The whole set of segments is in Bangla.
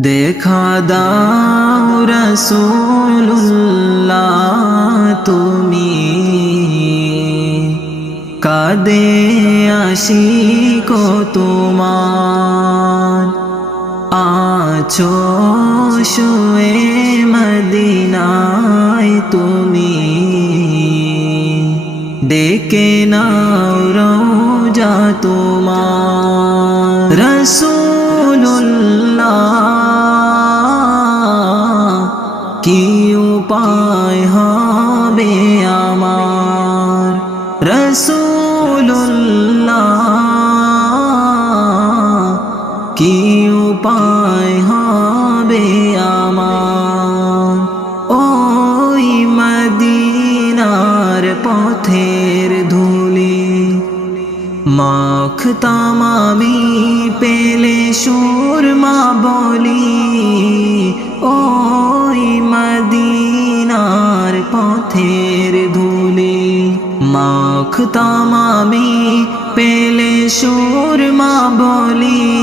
দেখা দাও রসুল্লাহ তুমি কাদে আসি কো তোমার আছো শুয়ে মদিনায় তুমি ডেকে নাও রোজা তোমার রসুল্লাহ আমার রসুল্লাহ কি উপায় হবে আমার? ওই মদিনার পথের ধুলি মাখতাম আমি পেলে সুরমা বলি। ওই মদিনার পথের মাখতাম আমি পেলে সুর মা বলি।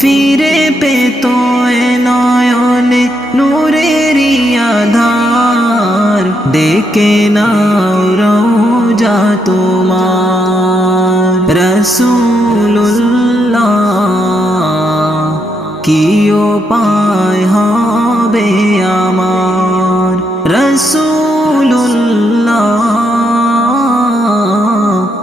ফিরে পেত নয়নে নূরের আধার। ডেকে নাও রোজা তোমার। রসুল্লাহ কি পায় হবে আমার। রসুল্লাহ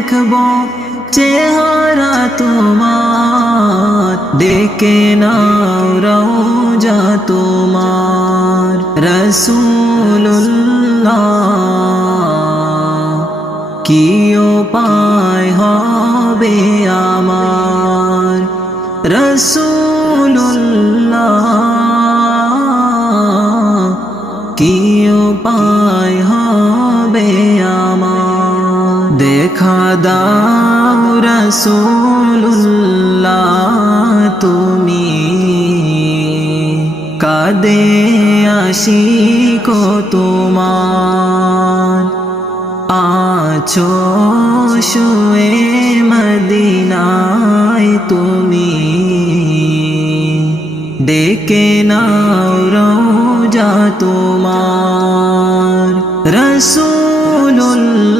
দেখব চেহারা তোমার। ডেকে নাও রোজা তোমার। রসুল্লাহ কি উপায় হবে আমার। রসুল্লাহ কি উপায় হবে আমার। দেখা দাও রসুল্লাহ তুমি কাদে আসি কো তোমার। আছো শুয়ে মদিনায় তুমি। ডেকে নাও রোজা তোমার। রসুল্লাহ